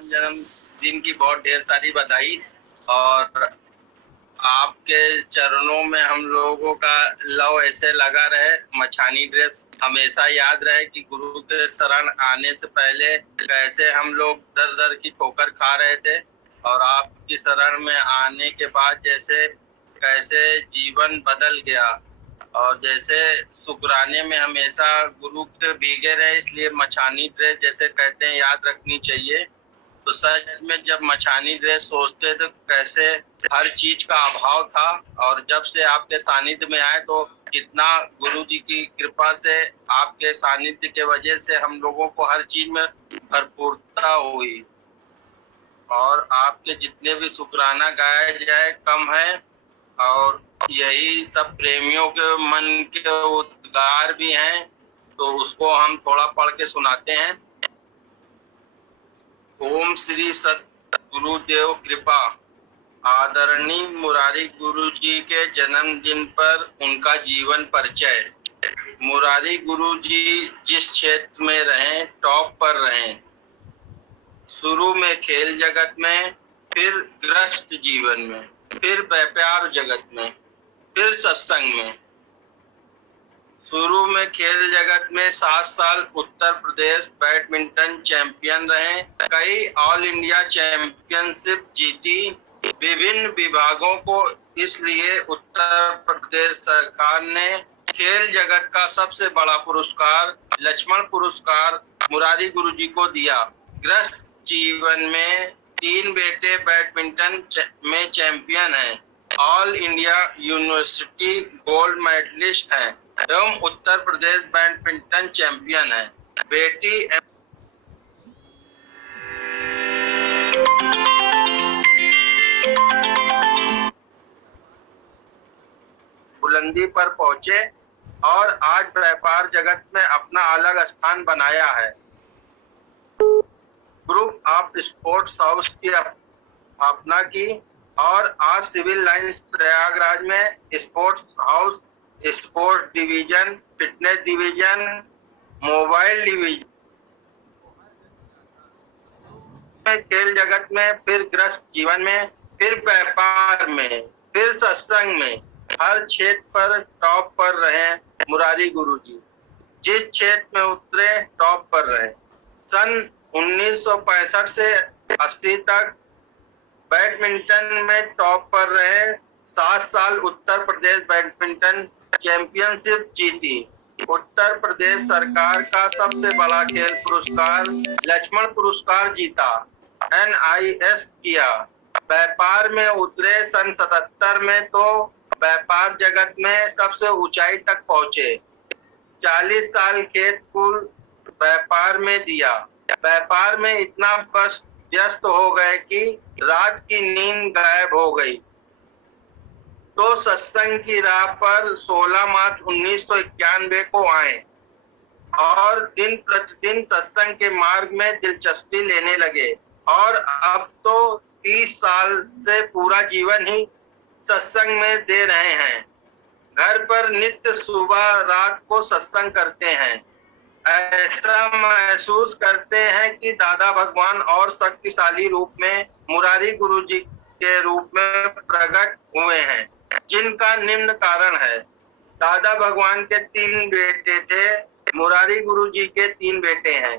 जन्मदिन की बहुत ढेर सारी बधाई। और आपके चरणों में हम लोगों का लव ऐसे लगा रहे, मछानी ड्रेस हमेशा याद रहे कि गुरु के शरण आने से पहले कैसे हम लोग दर दर की ठोकर खा रहे थे, और आपकी शरण में आने के बाद जैसे कैसे जीवन बदल गया। और जैसे शुक्राने में हमेशा गुरु के भीगे रहे, इसलिए मछानी ड्रेस जैसे कहते हैं याद रखनी चाहिए। तो सच में जब मछानी ड्रेस सोचते थे कैसे हर चीज का अभाव था, और जब से आपके सानिध्य में आए तो कितना गुरु जी की कृपा से, आपके सानिध्य के वजह से हम लोगों को हर चीज में भरपूरता हुई। और आपके जितने भी शुक्राना गाए जाए कम है। और यही सब प्रेमियों के मन के उद्गार भी हैं, तो उसको हम थोड़ा पढ़ के सुनाते हैं। ओम श्री सतगुरुदेव कृपा। आदरणीय मुरारी गुरु जी के जन्मदिन पर उनका जीवन परिचय। मुरारी गुरु जी जिस क्षेत्र में रहें टॉप पर रहें। शुरू में खेल जगत में, फिर गृहस्थ जीवन में, फिर व्यापार जगत में, फिर सत्संग में। शुरू में खेल जगत में 7 साल उत्तर प्रदेश बैडमिंटन चैंपियन रहे, कई ऑल इंडिया चैंपियनशिप जीती। विभिन्न विभागों को, इसलिए उत्तर प्रदेश सरकार ने खेल जगत का सबसे बड़ा पुरस्कार लक्ष्मण पुरस्कार मुरारी गुरुजी को दिया। गृहस्थ जीवन में 3 बेटे बैडमिंटन में चैंपियन हैं, all India university gold medalist हैं एवं उत्तर प्रदेश बैडमिंटन चैंपियन है। बेटी बुलंदी पर पहुंचे और आज व्यापार जगत में अपना अलग स्थान बनाया है। ग्रुप ऑफ स्पोर्ट्स हाउस की स्थापना की और आज सिविल लाइन प्रयागराज में sports house, sports division, fitness division, mobile division. खेल जगत में, फिर गृहस्थ जीवन में, फिर व्यापार में, फिर सत्संग में, हर क्षेत्र पर टॉप पर रहे मुरारी गुरुजी। जिस क्षेत्र में उतरे टॉप पर रहे। सन 1965 से 80 तक बैडमिंटन में टॉप पर रहे। 7 साल उत्तर प्रदेश बैडमिंटन चैंपियनशिप जीती। उत्तर प्रदेश सरकार का सबसे बड़ा खेल पुरस्कार लक्ष्मण पुरस्कार जीता। NIS किया। व्यापार में उतरे सन 77 में तो व्यापार जगत में सबसे ऊंचाई तक पहुंचे। 40 साल खेत कुल व्यापार में दिया। व्यापार में इतना व्यस्त हो गए कि रात की नींद गायब हो गई। तो सत्संग की राह पर 16 मार्च 1991 को आए और दिन प्रतिदिन सत्संग के मार्ग में दिलचस्पी लेने लगे। और अब तो 30 साल से पूरा जीवन ही सत्संग में दे रहे हैं। घर पर नित्य सुबह रात को सत्संग करते हैं। ऐसा महसूस करते हैं कि दादा भगवान और शक्तिशाली रूप में मुरारी गुरुजी के रूप में प्रकट हुए हैं, जिनका निम्न कारण है। दादा भगवान के 3 बेटे थे, मुरारी गुरुजी के 3 बेटे हैं।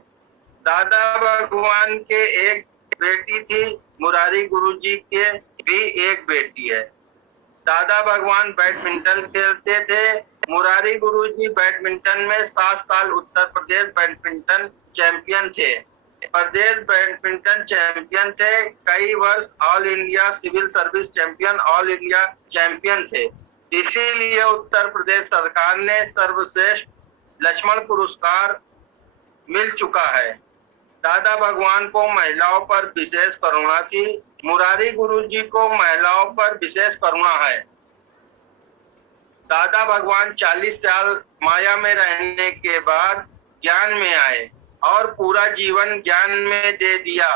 दादा भगवान के एक बेटी थी, मुरारी गुरुजी के भी एक बेटी है। दादा भगवान बैडमिंटन खेलते थे। मुरारी गुरुजी बैडमिंटन में 7 साल उत्तर प्रदेश बैडमिंटन चैंपियन थे। प्रदेश बैडमिंटन चैंपियन थे। कई वर्ष all India civil service champion, all India champion थे। इसीलिए उत्तर प्रदेश सरकार ने सर्वश्रेष्ठ लक्ष्मण पुरस्कार मिल चुका है। दादा भगवान को महिलाओं पर विशेष करुणा थी। मुरारी गुरुजी को महिलाओं पर विशेष करुणा है। दादा भगवान 40 साल माया में रहने के बाद ज्ञान में आए और पूरा जीवन ज्ञान में दे दिया।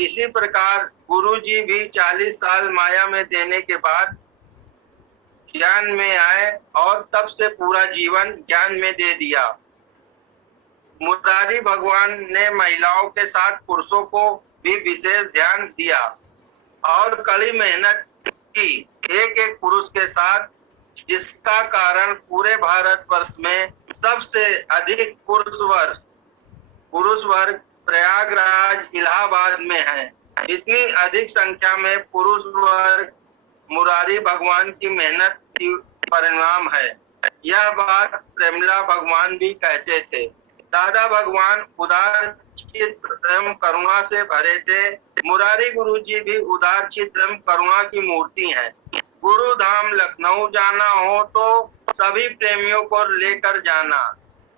इसी प्रकार गुरुजी भी 40 साल माया में देने के बाद ज्ञान में आए और तब से पूरा जीवन ज्ञान में दे दिया। मुरारी भगवान ने महिलाओं के साथ पुरुषों को भी विशेष ध्यान दिया और कड़ी मेहनत की एक एक पुरुष के साथ, जिसका कारण पूरे भारतवर्ष में सबसे अधिक पुरुष वर्ग प्रयागराज इलाहाबाद में है। इतनी अधिक संख्या में पुरुष वर्ग मुरारी भगवान की मेहनत की परिणाम है। यह बात प्रेमला भगवान भी कहते थे। दादा भगवान उदार चित्त एवं करुणा से भरे थे। मुरारी गुरुजी भी उदार चित्त एवं करुणा की मूर्ति हैं। गुरु धाम लखनऊ जाना हो तो सभी प्रेमियों को लेकर जाना,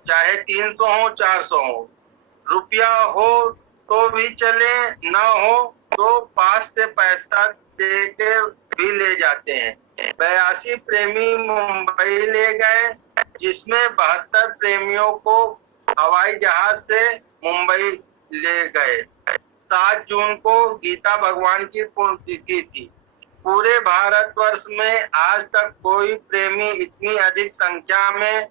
चाहे 300 हो 400 हो। रुपया हो तो भी चले, न हो तो पास से पैसा देके भी ले जाते हैं। 82 प्रेमी मुंबई ले गए, जिसमें 72 प्रेमियों को हवाई जहाज से मुंबई ले गए। 7 जून को गीता भगवान की पुण्यतिथि थी। पूरे भारतवर्ष में आज तक कोई प्रेमी इतनी अधिक संख्या में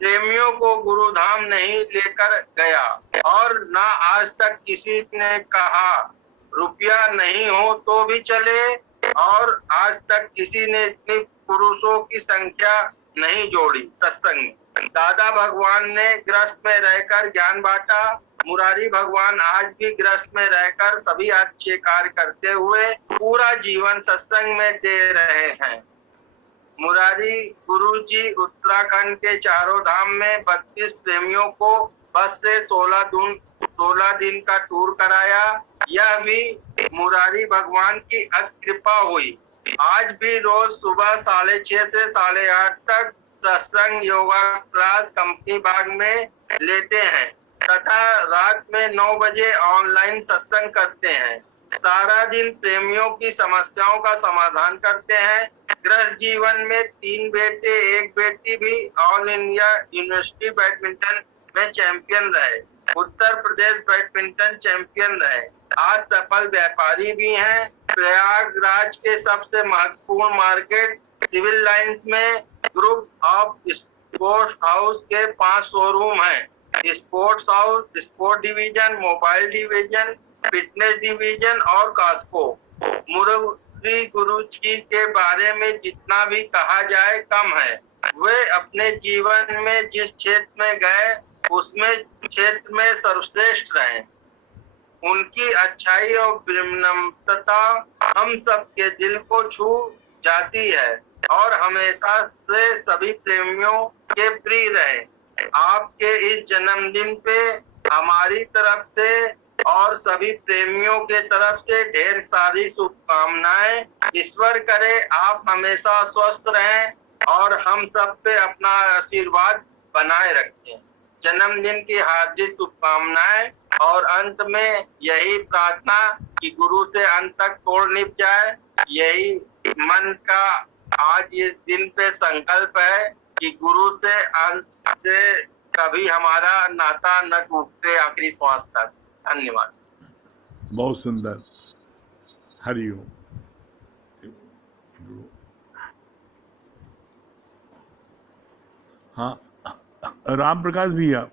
प्रेमियों को गुरुधाम नहीं लेकर गया, और ना आज तक किसी ने कहा रुपया नहीं हो तो भी चले, और आज तक किसी ने इतनी पुरुषों की संख्या नहीं जोड़ी सत्संग में। दादा भगवान ने ग्रस्त में रहकर ज्ञान बांटा। मुरारी भगवान आज भी ग्रस्त में रहकर सभी अच्छे कार्य करते हुए पूरा जीवन सत्संग में दे रहे हैं। मुरारी गुरुजी उत्तराखंड के चारों धाम में 32 प्रेमियों को बस से 16 दिन का टूर कराया। यह भी मुरारी भगवान की कृपा हुई। आज भी रोज सुबह 6:30 से 8:30 तक सत्संग योगा क्लास कंपनी बाग में लेते हैं तथा रात में 9 बजे ऑनलाइन सत्संग करते हैं। सारा दिन प्रेमियों की समस्याओं का समाधान करते हैं। गृहस्थ जीवन में 3 बेटे 1 बेटी भी ऑल इंडिया यूनिवर्सिटी बैडमिंटन में चैंपियन रहे। उत्तर प्रदेश बैडमिंटन चैंपियन रहे। आज सफल व्यापारी भी हैं। प्रयागराज के सबसे महत्वपूर्ण मार्केट सिविल लाइंस में ग्रुप ऑफ स्पोर्ट्स हाउस के 5 शोरूम हैं। Sports house, sport division, mobile division, fitness division और कास्को। मुरारी गुरु जी के बारे में जितना भी कहा जाए कम है। वे अपने जीवन में जिस क्षेत्र में गए उसमें क्षेत्र में सर्वश्रेष्ठ रहे। उनकी अच्छाई और विनम्रता हम सबके दिल को छू जाती है और हमेशा से सभी प्रेमियों के प्रिय रहे। आपके इस जन्मदिन पे हमारी तरफ से और सभी प्रेमियों के तरफ से ढेर सारी शुभकामनाएं। ईश्वर करे आप हमेशा स्वस्थ रहें और हम सब पे अपना आशीर्वाद बनाए रखें। जन्मदिन की हार्दिक शुभकामनाएं और अंत में यही प्रार्थना कि गुरु से अंत तक तोड़ निभ जाए। यही मन का आज इस दिन पे संकल्प है कि गुरु से अंत से कभी हमारा नाता न टूटे आखिरी श्वास तक। धन्यवाद। बहुत सुंदर। हरिओम। हाँ, राम प्रकाश भैया।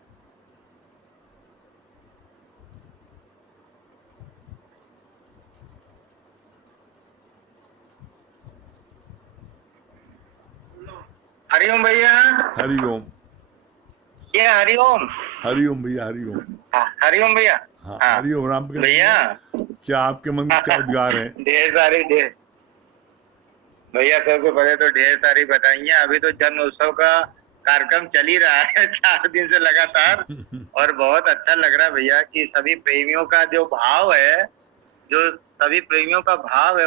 हरिओम भैया। हरिओम। ये हरिओम। हरिओम भैया। हरिओम। हरिओम भैया। हाँ, हरिओम। राम प्रकाश भैया, क्या आपके मन में क्या उद्गार है? ढेर भैया सबको पहले तो ढेर सारी बताइए। अभी तो जन्म उत्सव का कार्यक्रम चल ही रहा है 4 दिन से लगातार और बहुत अच्छा लग रहा है भैया कि सभी प्रेमियों का जो भाव है,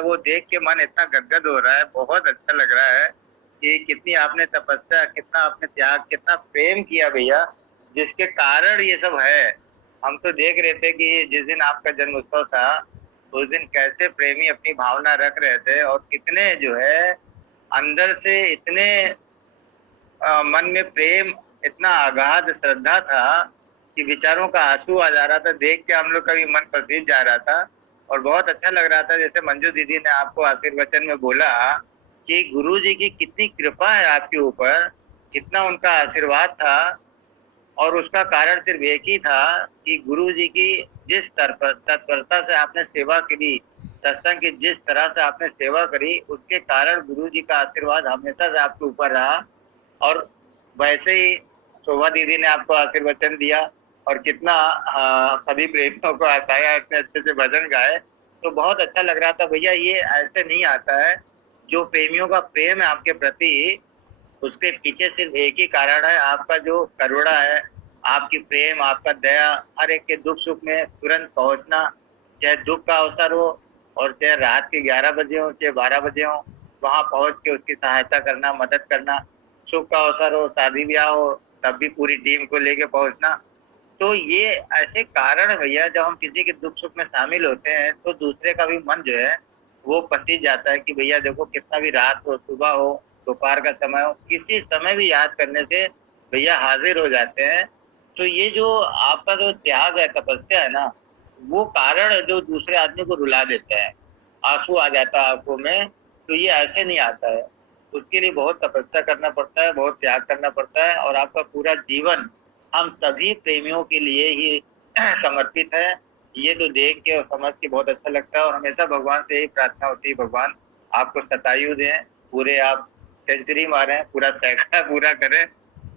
वो देख के मन इतना गदगद हो रहा है। बहुत अच्छा लग रहा है कि कितनी आपने तपस्या, कितना आपने त्याग, कितना प्रेम किया भैया, जिसके कारण ये सब है। हम तो देख रहे थे कि जिस दिन आपका जन्म उत्सव था उस दिन कैसे प्रेमी अपनी भावना रख रहे थे और कितने जो है अंदर से इतने मन में प्रेम, इतना अगाध श्रद्धा था कि विचारों का आंसू आ जा रहा था। देख के हम लोग का भी मन पसीज जा रहा था और बहुत अच्छा लग रहा था। जैसे मंजू दीदी ने आपको आशीर्वचन में बोला कि गुरु जी की कितनी कृपा है आपके ऊपर, कितना उनका आशीर्वाद था और उसका कारण सिर्फ एक ही था कि गुरु जी की जिस तत्परता से आपने सेवा करी, सत्संग की जिस तरह से आपने सेवा करी, उसके कारण गुरु जी का आशीर्वाद हमेशा से आपके ऊपर रहा। और वैसे ही शोभा दीदी ने आपको आशीर्वचन दिया और कितना सभी प्रेमियों को हंसाया, इतने अच्छे से भजन गाए, तो बहुत अच्छा लग रहा था। भैया ये ऐसे नहीं आता है, जो प्रेमियों का प्रेम है आपके प्रति, उसके पीछे सिर्फ एक ही कारण है, आपका जो करुणा है, आपकी प्रेम, आपका दया, हर एक के दुख सुख में तुरंत पहुंचना, चाहे दुख का अवसर हो और चाहे रात के 11 बजे हो, चाहे 12 बजे हो, वहां पहुंच के उसकी सहायता करना, मदद करना, सुख का अवसर हो, शादी ब्याह हो, तब भी पूरी टीम को लेके पहुंचना। तो ये ऐसे कारण है भैया, जब हम किसी के दुख सुख में शामिल होते हैं तो दूसरे का भी मन जो है वो पसीज जाता है कि भैया देखो, कितना भी रात हो, सुबह हो, दोपहर का समय हो, किसी समय भी याद करने से भैया हाजिर हो जाते हैं। तो ये जो आपका जो त्याग है, तपस्या है ना, वो कारण है जो दूसरे आदमी को रुला देता है, आंसू आ जाता है आंखों में। तो ये ऐसे नहीं आता है, उसके लिए बहुत तपस्या करना पड़ता है, बहुत त्याग करना पड़ता है, और आपका पूरा जीवन हम सभी प्रेमियों के लिए ही समर्पित है। ये तो देख के और समझ के बहुत अच्छा लगता है, और हमेशा भगवान से यही प्रार्थना होती है, भगवान आपको शतायु दें, पूरे आप सेंचुरी मारें, पूरा सैकड़ा पूरा करें,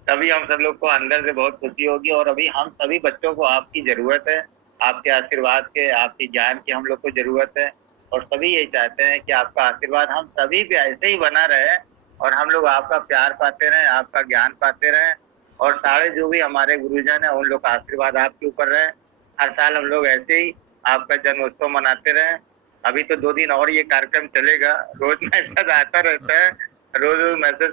तभी हम सब लोग को अंदर से बहुत खुशी होगी। और अभी हम सभी बच्चों को आपकी जरूरत है, आपके आशीर्वाद के, आपकी ज्ञान की हम लोग को जरूरत है, और सभी यही चाहते हैं कि आपका आशीर्वाद हम सभी पे ऐसे ही बना रहे, और हम लोग आपका प्यार पाते रहें, आपका ज्ञान पाते रहें, और सारे जो भी हमारे गुरुजन है उन लोग का आशीर्वाद आपके ऊपर रहे। हर साल हम लोग ऐसे ही आपका जन्मोत्सव मनाते रहें। अभी तो 2 दिन और ये कार्यक्रम चलेगा, रोज मैसेज आता रहता है, रोज रोज मैसेज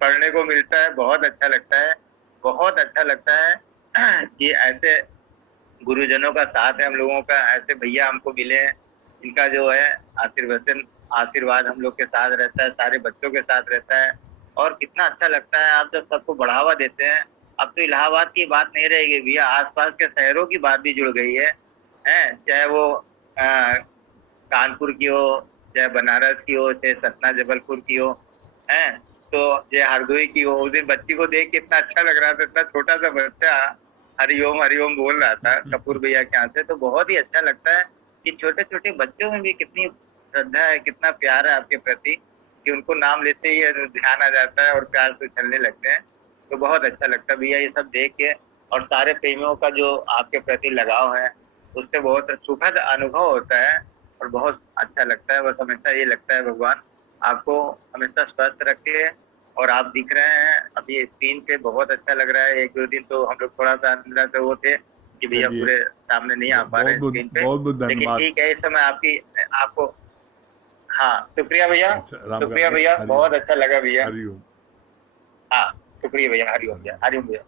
पढ़ने को मिलता है, बहुत अच्छा लगता है, बहुत अच्छा लगता है कि ऐसे गुरुजनों का साथ है हम लोगों का, ऐसे भैया हमको मिले हैं, इनका जो है आशीर्वाद हम लोग के साथ रहता है, सारे बच्चों के साथ रहता है। और कितना अच्छा लगता है आप जब सबको बढ़ावा देते हैं। अब तो इलाहाबाद की बात नहीं रहेगी भैया, आसपास के शहरों की बात भी जुड़ गई है, चाहे वो कानपुर की हो, चाहे बनारस की हो, चाहे सतना जबलपुर की हो, है तो चाहे हरदोई की हो। उस दिन बच्ची को देख के इतना अच्छा लग रहा था, इतना छोटा सा बच्चा हरिओम बोल रहा था कपूर भैया के यहाँ से। तो बहुत ही अच्छा लगता है कि छोटे छोटे बच्चों में भी कितनी श्रद्धा है, कितना प्यार है आपके प्रति, कि उनको नाम लेते ही ध्यान आ जाता है और प्यार से चलने लगते हैं। तो बहुत अच्छा लगता है भैया ये सब देख के, और सारे प्रेमियों का जो आपके प्रति लगाव है उससे बहुत सुखद अनुभव होता है और बहुत अच्छा लगता है। बस हमेशा ये लगता है भगवान आपको हमेशा स्वस्थ रखे। और आप दिख रहे हैं अभी स्क्रीन पे, बहुत अच्छा लग रहा है। 1-2 दिन तो हम लोग थोड़ा सा अंदर से वो थे कि भैया पूरे सामने नहीं आ पा रहे स्क्रीन पे, बहुत लेकिन धन्यवाद। ठीक है इस समय आपको हाँ शुक्रिया भैया, अच्छा, शुक्रिया भैया, बहुत अच्छा लगा भैया। हरिओम। हाँ शुक्रिया भैया, हरिओम भैया, हरिओम भैया।